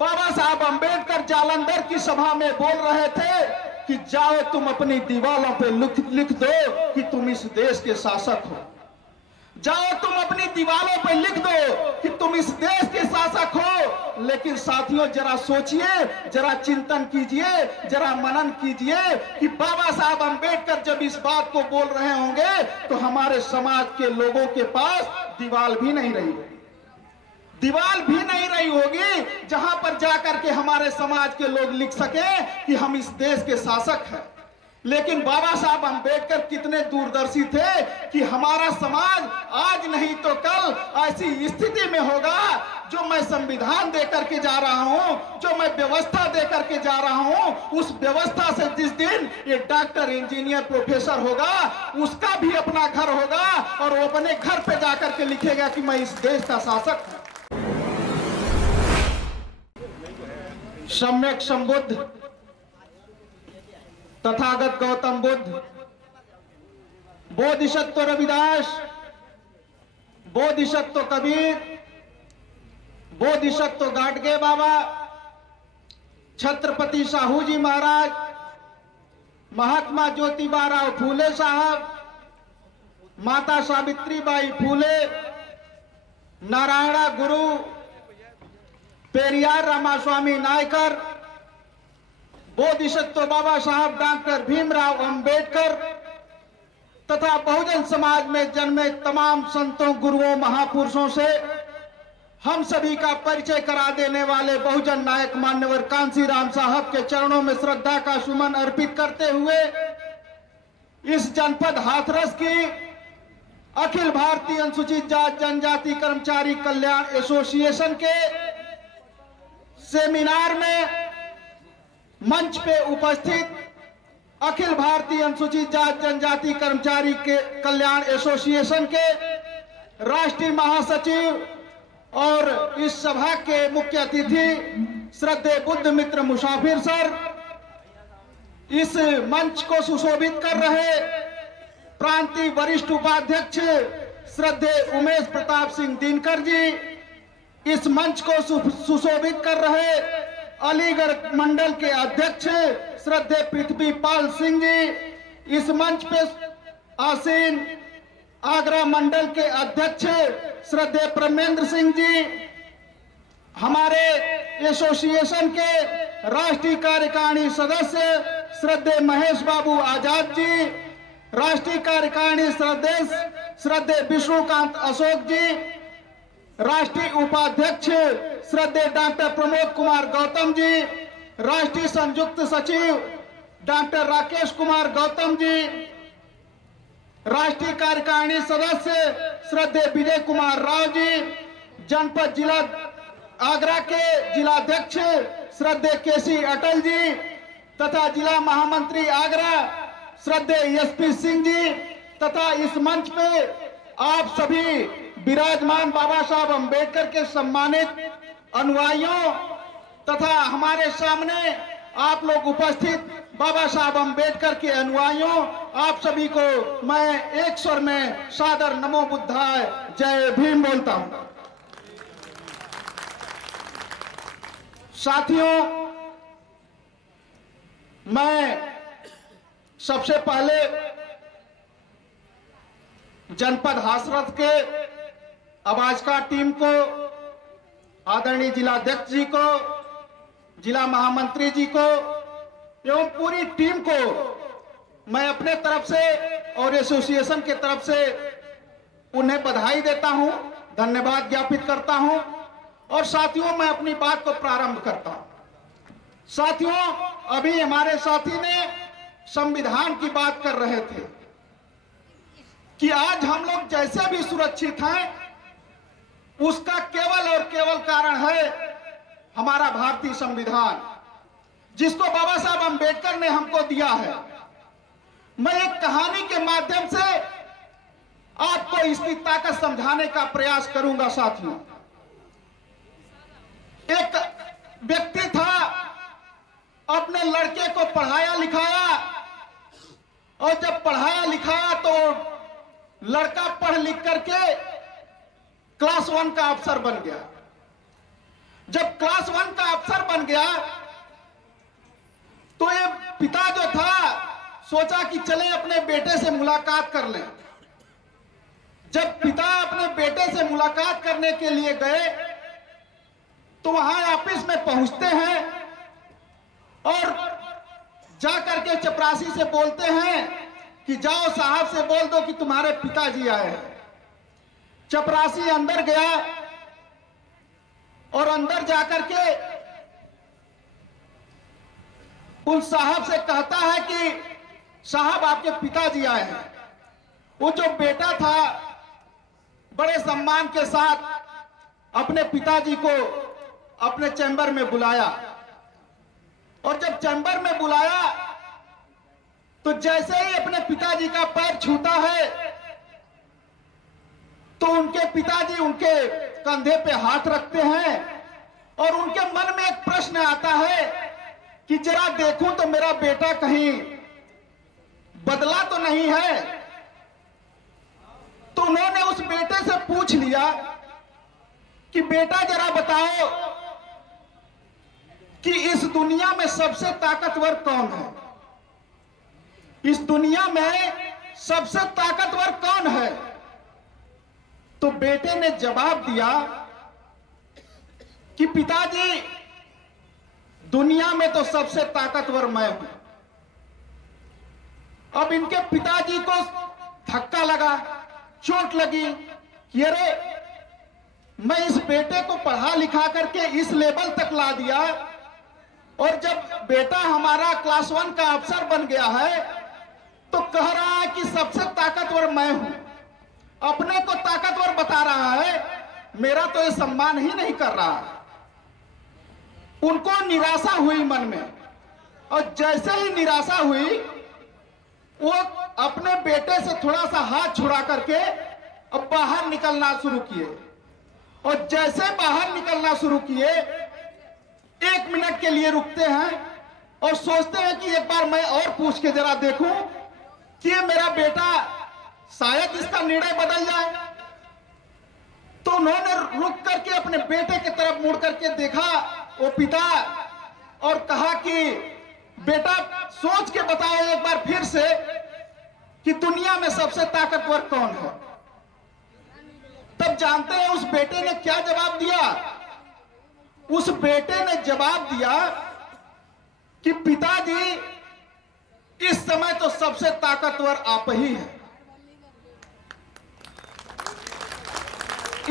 बाबा साहब अंबेडकर जालंधर की सभा में बोल रहे थे कि जाओ तुम अपनी दीवारों पे लिख दो कि तुम इस देश के शासक हो। जाओ तुम अपनी दीवारों पे लिख दो कि तुम इस देश के शासक हो। लेकिन साथियों, जरा सोचिए, जरा चिंतन कीजिए, जरा मनन कीजिए कि बाबा साहब अंबेडकर जब इस बात को बोल रहे होंगे तो हमारे समाज के लोगों के पास दीवार भी नहीं रही, दीवार भी नहीं रही होगी जहां पर जाकर के हमारे समाज के लोग लिख सके कि हम इस देश के शासक हैं। लेकिन बाबा साहब अंबेडकर कितने दूरदर्शी थे कि हमारा समाज आज नहीं तो कल ऐसी स्थिति में होगा, जो मैं संविधान देकर के जा रहा हूं, जो मैं व्यवस्था देकर के जा रहा हूं, उस व्यवस्था से जिस दिन ये डॉक्टर, इंजीनियर, प्रोफेसर होगा, उसका भी अपना घर होगा और वो अपने घर पे जाकर के लिखेगा कि मैं इस देश का शासक हूं। सम्यक संबुद्ध तथागत गौतम बुद्ध, बोधिसत्व रविदास, बोधिसत्व कबीर, बोधिसत्व गाडगे बाबा, छत्रपति साहू जी महाराज, महात्मा ज्योतिबा राव फूले साहब, माता सावित्रीबाई फूले, नारायणा गुरु, पेरियार रामास्वामी नायकर, बोधिसत्व बाबा साहब डॉक्टर भीमराव अंबेडकर तथा बहुजन समाज में जन्मे तमाम संतों, गुरुओं, महापुरुषों से हम सभी का परिचय करा देने वाले बहुजन नायक मान्यवर कांशीराम साहब के चरणों में श्रद्धा का सुमन अर्पित करते हुए इस जनपद हाथरस की अखिल भारतीय अनुसूचित जाति जनजाति कर्मचारी कल्याण एसोसिएशन के सेमिनार में मंच पे उपस्थित अखिल भारतीय अनुसूचित जाति जनजाति कर्मचारी के कल्याण एसोसिएशन के राष्ट्रीय महासचिव और इस सभा के मुख्य अतिथि श्रद्धेय बुद्ध मित्र मुसाफिर सर, इस मंच को सुशोभित कर रहे प्रांतीय वरिष्ठ उपाध्यक्ष श्रद्धेय उमेश प्रताप सिंह दिनकर जी, इस मंच को सुशोभित कर रहे अलीगढ़ मंडल के अध्यक्ष श्रद्धेय पृथ्वी पाल सिंह जी, इस मंच पे आसीन आगरा मंडल के अध्यक्ष श्रद्धेय प्रमेंद्र सिंह जी, हमारे एसोसिएशन के राष्ट्रीय कार्यकारिणी सदस्य श्रद्धेय महेश बाबू आजाद जी, राष्ट्रीय कार्यकारिणी सदस्य श्रद्धेय विष्णुकांत अशोक जी, राष्ट्रीय उपाध्यक्ष श्रद्धेय डॉक्टर प्रमोद कुमार गौतम जी, राष्ट्रीय संयुक्त सचिव डॉक्टर राकेश कुमार गौतम जी, राष्ट्रीय कार्यकारिणी सदस्य श्रद्धेय विजय कुमार राव जी, जनपद जिला आगरा के जिलाध्यक्ष श्रद्धेय केसी अटल जी तथा जिला महामंत्री आगरा श्रद्धेय एसपी सिंह जी तथा इस मंच पे आप सभी विराजमान बाबा साहब अंबेडकर के सम्मानित अनुयायियों तथा हमारे सामने आप लोग उपस्थित बाबा साहब अंबेडकर के अनुयायियों, आप सभी को मैं एक स्वर में सादर नमो बुद्धाय जय भीम बोलता हूं। साथियों, मैं सबसे पहले जनपद हाथरस के आवाज का टीम को, आदरणीय जिलाध्यक्ष जी को, जिला महामंत्री जी को एवं पूरी टीम को मैं अपने तरफ से और एसोसिएशन के तरफ से उन्हें बधाई देता हूं, धन्यवाद ज्ञापित करता हूं। और साथियों, मैं अपनी बात को प्रारंभ करता हूं। साथियों, अभी हमारे साथी ने संविधान की बात कर रहे थे कि आज हम लोग जैसे भी सुरक्षित हैं, उसका केवल और केवल कारण है हमारा भारतीय संविधान, जिसको बाबा साहब अंबेडकर ने हमको दिया है। मैं एक कहानी के माध्यम से आपको इसकी ताकत समझाने का प्रयास करूंगा। साथियों, एक व्यक्ति था, अपने लड़के को पढ़ाया लिखाया, और जब पढ़ाया लिखाया तो लड़का पढ़ लिख करके क्लास 1 का अफसर बन गया। जब क्लास 1 का अफसर गया तो ये पिता जो था सोचा कि चले अपने बेटे से मुलाकात कर लें। जब पिता अपने बेटे से मुलाकात करने के लिए गए तो वहां ऑफिस में पहुंचते हैं और जाकर के चपरासी से बोलते हैं कि जाओ साहब से बोल दो कि तुम्हारे पिताजी आए हैं। चपरासी अंदर गया और अंदर जाकर के उस साहब से कहता है कि साहब आपके पिताजी आए हैं। वो जो बेटा था बड़े सम्मान के साथ अपने पिताजी को अपने चैम्बर में बुलाया और जब चैम्बर में बुलाया तो जैसे ही अपने पिताजी का पैर छूता है तो उनके पिताजी उनके कंधे पे हाथ रखते हैं और उनके मन में एक प्रश्न आता है कि जरा देखूं तो मेरा बेटा कहीं बदला तो नहीं है। तो उन्होंने उस बेटे से पूछ लिया कि बेटा जरा बताओ कि इस दुनिया में सबसे ताकतवर कौन है? इस दुनिया में सबसे ताकतवर कौन है? तो बेटे ने जवाब दिया कि पिताजी दुनिया में तो सबसे ताकतवर मैं हूं। अब इनके पिताजी को धक्का लगा, चोट लगी कि अरे मैं इस बेटे को पढ़ा लिखा करके इस लेवल तक ला दिया और जब बेटा हमारा क्लास 1 का अफसर बन गया है तो कह रहा है कि सबसे ताकतवर मैं हूं, अपने को ताकतवर बता रहा है, मेरा तो ये सम्मान ही नहीं कर रहा है। उनको निराशा हुई मन में और जैसे ही निराशा हुई वो अपने बेटे से थोड़ा सा हाथ छुड़ा करके अब बाहर निकलना शुरू किए और जैसे बाहर निकलना शुरू किए 1 मिनट के लिए रुकते हैं और सोचते हैं कि एक बार मैं और पूछ के जरा देखूं कि ये मेरा बेटा शायद इसका निर्णय बदल जाए। तो उन्होंने रुक करके अपने बेटे की तरफ मुड़ करके देखा वो पिता और कहा कि बेटा सोच के बताओ एक बार फिर से कि दुनिया में सबसे ताकतवर कौन है? तब जानते हैं उस बेटे ने क्या जवाब दिया? उस बेटे ने जवाब दिया कि पिताजी इस समय तो सबसे ताकतवर आप ही हैं।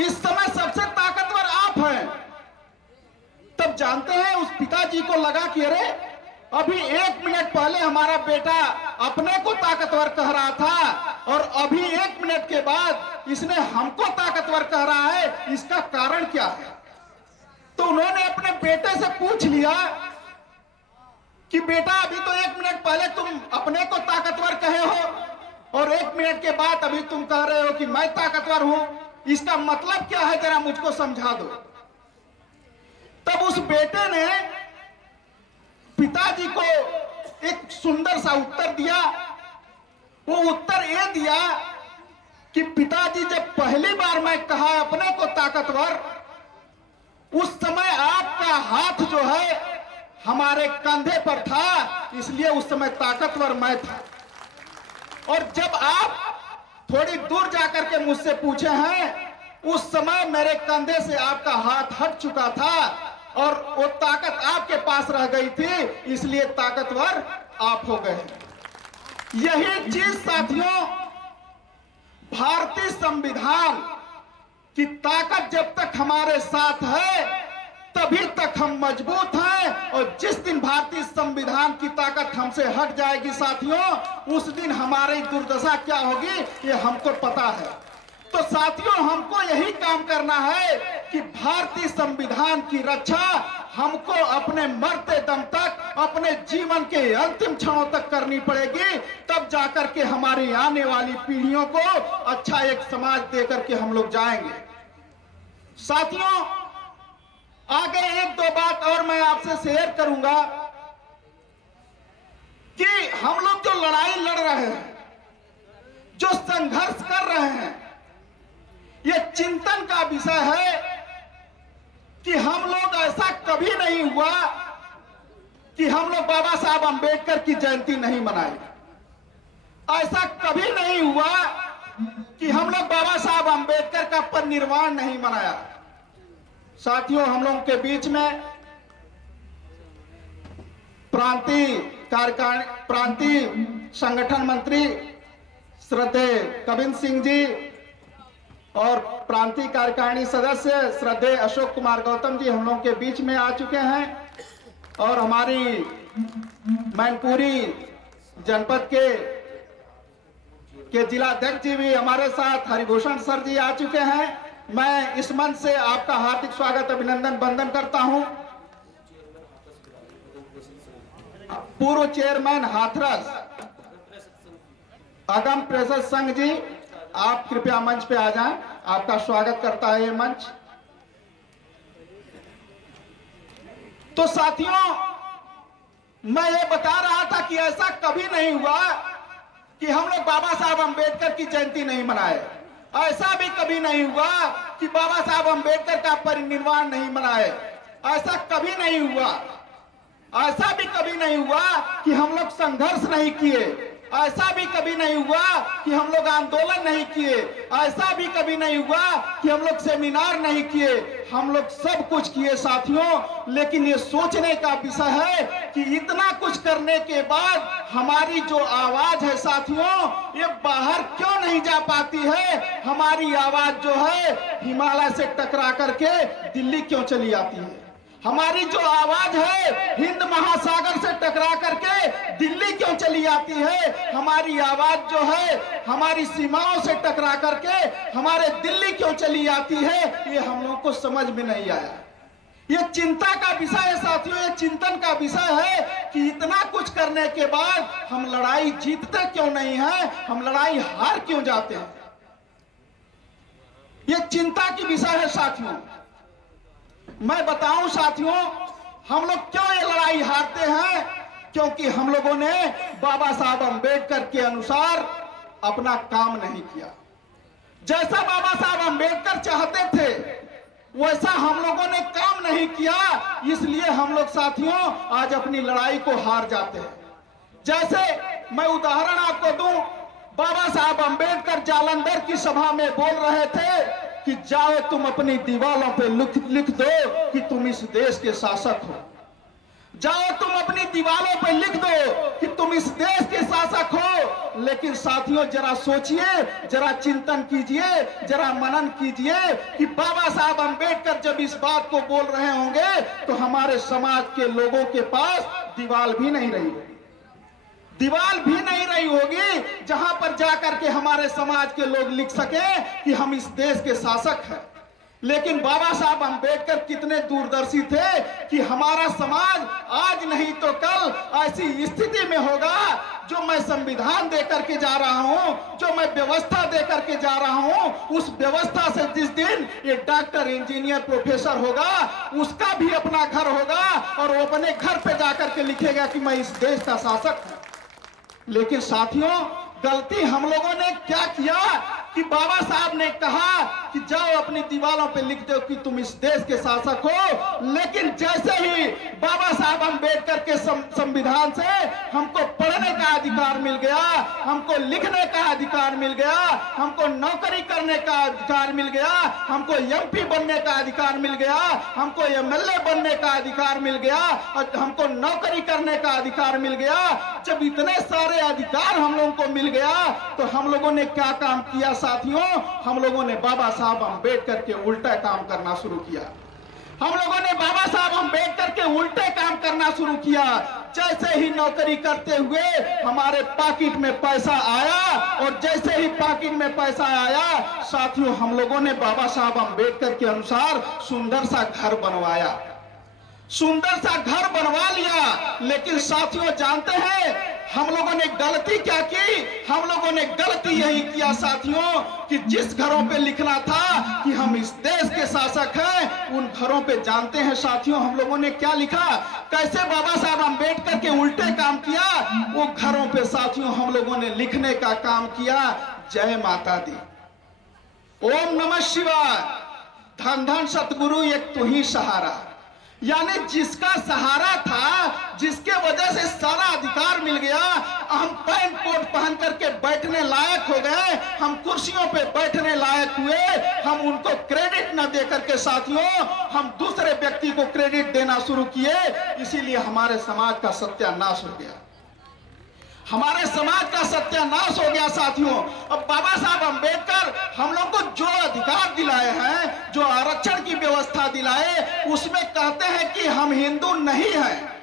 इस समय सबसे ताकतवर आप हैं। तब जानते हैं उस पिताजी को लगा कि अरे अभी 1 मिनट पहले हमारा बेटा अपने को ताकतवर कह रहा था और अभी 1 मिनट के बाद इसने हमको ताकतवर कह रहा है, इसका कारण क्या है? तो उन्होंने अपने बेटे से पूछ लिया कि बेटा अभी तो 1 मिनट पहले तुम अपने को ताकतवर कहे हो और 1 मिनट के बाद अभी तुम कह रहे हो कि मैं ताकतवर हूं, इसका मतलब क्या है, जरा मुझको समझा दो। तब उस बेटे ने पिताजी को एक सुंदर सा उत्तर दिया। वो उत्तर ये दिया कि पिताजी जब पहली बार मैं कहा अपने को ताकतवर, उस समय आपका हाथ जो है हमारे कंधे पर था, इसलिए उस समय ताकतवर मैं था। और जब आप थोड़ी दूर जाकर के मुझसे पूछे हैं, उस समय मेरे कंधे से आपका हाथ हट चुका था और वो ताकत आपके पास रह गई थी, इसलिए ताकतवर आप हो गए। यही चीज साथियों, भारतीय संविधान की ताकत जब तक हमारे साथ है तभी तक हम मजबूत हैं और जिस दिन भारतीय संविधान की ताकत हमसे हट जाएगी साथियों, उस दिन हमारी दुर्दशा क्या होगी ये हमको पता है। तो साथियों, हमको यही काम करना है कि भारतीय संविधान की रक्षा हमको अपने मरते दम तक, अपने जीवन के अंतिम क्षणों तक करनी पड़ेगी। तब जाकर के हमारी आने वाली पीढ़ियों को अच्छा एक समाज देकर के हम लोग जाएंगे। साथियों, आगे 1-2 बात और मैं आपसे शेयर करूंगा कि हम लोग जो लड़ाई लड़ रहे हैं, जो संघर्ष कर रहे हैं, ये चिंतन का विषय है कि हम लोग, ऐसा कभी नहीं हुआ कि हम लोग बाबा साहब अंबेडकर की जयंती नहीं मनाए। ऐसा कभी नहीं हुआ कि हम लोग बाबा साहब अंबेडकर का परिनिर्वाण नहीं मनाया। साथियों, हम लोगों के बीच में प्रांतीय संगठन मंत्री श्रद्धेय कविंद्र सिंह जी और प्रांतीय कार्यकारिणी सदस्य श्रद्धेय अशोक कुमार गौतम जी हम लोगों के बीच में आ चुके हैं, और हमारी मैनपुरी जनपद के जिलाध्यक्ष जी भी हमारे साथ हरिभूषण सर जी आ चुके हैं। मैं इस मंच से आपका हार्दिक स्वागत अभिनंदन वंदन करता हूं। पूर्व चेयरमैन हाथरस अगम प्रेषद संघ जी, आप कृपया मंच पे आ जाएं, आपका स्वागत करता है ये मंच। तो साथियों, मैं ये बता रहा था कि ऐसा कभी नहीं हुआ कि हम लोग बाबा साहब अंबेडकर की जयंती नहीं मनाए। ऐसा भी कभी नहीं हुआ कि बाबा साहब अंबेडकर का परिनिर्वाण नहीं मनाए। ऐसा कभी नहीं हुआ। ऐसा भी कभी नहीं हुआ कि हम लोग संघर्ष नहीं किए। ऐसा भी कभी नहीं हुआ कि हम लोग आंदोलन नहीं किए। ऐसा भी कभी नहीं हुआ कि हम लोग सेमिनार नहीं किए। हम लोग सब कुछ किए साथियों, लेकिन ये सोचने का विषय है कि इतना कुछ करने के बाद हमारी जो आवाज है साथियों, ये बाहर क्यों नहीं जा पाती है। हमारी आवाज जो है हिमालय से टकरा करके दिल्ली क्यों चली आती है। हमारी जो आवाज है हिंद महासागर से टकरा करके दिल्ली क्यों चली आती है। हमारी आवाज जो है हमारी सीमाओं से टकरा करके हमारे दिल्ली क्यों चली आती है, ये हम लोगों को समझ में नहीं आया। ये चिंता का विषय है साथियों, ये चिंतन का विषय है कि इतना कुछ करने के बाद हम लड़ाई जीतते क्यों नहीं है, हम लड़ाई हार क्यों जाते हैं। ये चिंता की विषय है साथियों। मैं बताऊं साथियों, हम लोग क्यों ये लड़ाई हारते हैं, क्योंकि हम लोगों ने बाबा साहब अंबेडकर के अनुसार अपना काम नहीं किया। जैसा बाबा साहब अंबेडकर चाहते थे वैसा हम लोगों ने काम नहीं किया, इसलिए हम लोग साथियों आज अपनी लड़ाई को हार जाते हैं। जैसे मैं उदाहरण आपको दूं, बाबा साहब अंबेडकर जालंधर की सभा में बोल रहे थे कि जाओ तुम अपनी दीवारों पे लिख दो कि तुम इस देश के शासक हो। जाओ तुम अपनी दीवारों पे लिख दो कि तुम इस देश के शासक हो। लेकिन साथियों जरा सोचिए, जरा चिंतन कीजिए, जरा मनन कीजिए कि बाबा साहब अंबेडकर जब इस बात को बोल रहे होंगे तो हमारे समाज के लोगों के पास दीवार भी नहीं रही होगी। दीवार भी नहीं रही होगी जहां पर जाकर के हमारे समाज के लोग लिख सके कि हम इस देश के शासक हैं। लेकिन बाबा साहब अंबेडकर कितने दूरदर्शी थे कि हमारा समाज आज नहीं तो कल ऐसी स्थिति में होगा, जो मैं संविधान देकर के जा रहा हूं, जो मैं व्यवस्था देकर के जा रहा हूं, उस व्यवस्था से जिस दिन ये डॉक्टर, इंजीनियर, प्रोफेसर होगा, उसका भी अपना घर होगा और वो अपने घर पे जाकर के लिखेगा कि मैं इस देश का शासक हूं। लेकिन साथियों, गलती हम लोगों ने क्या किया कि बाबा साहब ने कहा कि जाओ अपनी दीवारों पे लिख दो कि तुम इस देश के शासक हो। लेकिन जैसे ही बाबा साहब अंबेडकर के संविधान से हमको पढ़ने का अधिकार मिल गया, हमको लिखने का अधिकार मिल गया, हमको नौकरी करने का अधिकार मिल गया, हमको एमपी बनने का अधिकार मिल गया, हमको एमएलए बनने का अधिकार मिल गया और हमको नौकरी करने का अधिकार मिल गया। जब इतने सारे अधिकार हम लोगों को मिल गया तो हम लोगों ने क्या काम किया साथियों, हम लोगों ने बाबा साहब अंबेडकर के उल्टा काम करना शुरू किया। हम लोगों ने बाबा साहब अंबेडकर के उल्टे काम करना शुरू किया। जैसे ही नौकरी करते हुए हमारे पॉकेट में पैसा आया और जैसे ही पॉकेट में पैसा आया साथियों, हम लोगों ने बाबा साहब अंबेडकर के अनुसार सुंदर सा घर बनवाया, सुंदर सा घर बनवा लिया। लेकिन साथियों जानते हैं हम लोगों ने गलती क्या की? हम लोगों ने गलती यही किया साथियों कि जिस घरों पे लिखना था कि हम इस देश के शासक हैं, उन घरों पे जानते हैं साथियों हम लोगों ने क्या लिखा, कैसे बाबा साहब अंबेडकर के उल्टे काम किया। वो घरों पे साथियों हम लोगों ने लिखने का काम किया, जय माता दी, ओम नमः शिवाय, धन धन सतगुरु एक तू ही सहारा। यानी जिसका सहारा था, जिसके बन करके बैठने लायक हो गए, हम कुर्सियों पे बैठने लायक हुए, हम उनको क्रेडिट न दे करके साथियों हम दूसरे व्यक्ति को क्रेडिट देना शुरू किए, इसीलिए हमारे समाज का सत्यानाश हो गया। हमारे समाज का सत्यानाश हो गया साथियों। अब बाबा साहब अंबेडकर हम लोग को जो अधिकार दिलाए हैं, जो आरक्षण की व्यवस्था दिलाए, उसमें कहते हैं कि हम हिंदू नहीं हैं,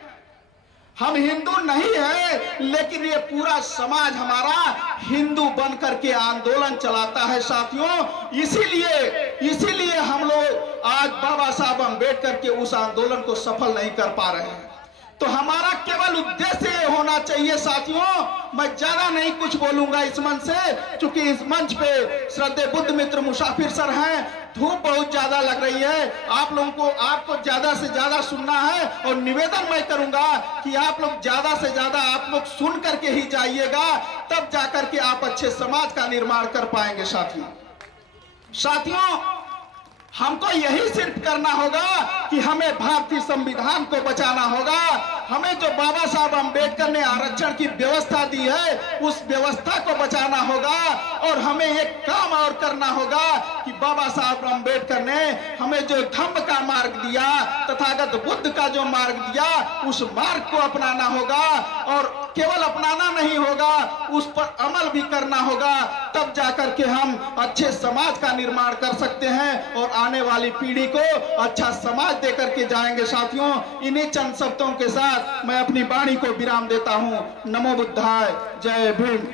हम हिंदू नहीं है, लेकिन ये पूरा समाज हमारा हिंदू बन करके आंदोलन चलाता है साथियों। इसीलिए हम लोग आज बाबा साहब अंबेडकर के उस आंदोलन को सफल नहीं कर पा रहे हैं। तो हमारा केवल उद्देश्य ये होना चाहिए साथियों, मैं ज्यादा नहीं कुछ बोलूंगा इस मंच से, क्योंकि इस मंच पे श्रद्धेय बुद्ध मित्र मुसाफिर सर हैं, धूप बहुत ज्यादा लग रही है, आप लोगों को आपको ज्यादा से ज्यादा सुनना है, और निवेदन मैं करूंगा कि आप लोग ज्यादा से ज्यादा आप लोग सुन करके ही जाइएगा, तब जाकर के आप अच्छे समाज का निर्माण कर पाएंगे साथियों हमको यही सिर्फ करना होगा कि हमें भारतीय संविधान को बचाना होगा। हमें जो बाबा साहब अंबेडकर ने आरक्षण की व्यवस्था दी है, उस व्यवस्था को बचाना होगा। और हमें एक काम और करना होगा कि बाबा साहब अंबेडकर ने हमें जो धम्म का मार्ग दिया, तथागत बुद्ध का जो मार्ग दिया, उस मार्ग को अपनाना होगा। और केवल अपनाना नहीं होगा, उस पर अमल भी करना होगा, तब जाकर के हम अच्छे समाज का निर्माण कर सकते हैं और आने वाली पीढ़ी को अच्छा समाज देकर के जाएंगे साथियों। इन्हीं चंद शब्दों के साथ मैं अपनी वाणी को विराम देता हूं। नमो बुद्धाय, जय भीम।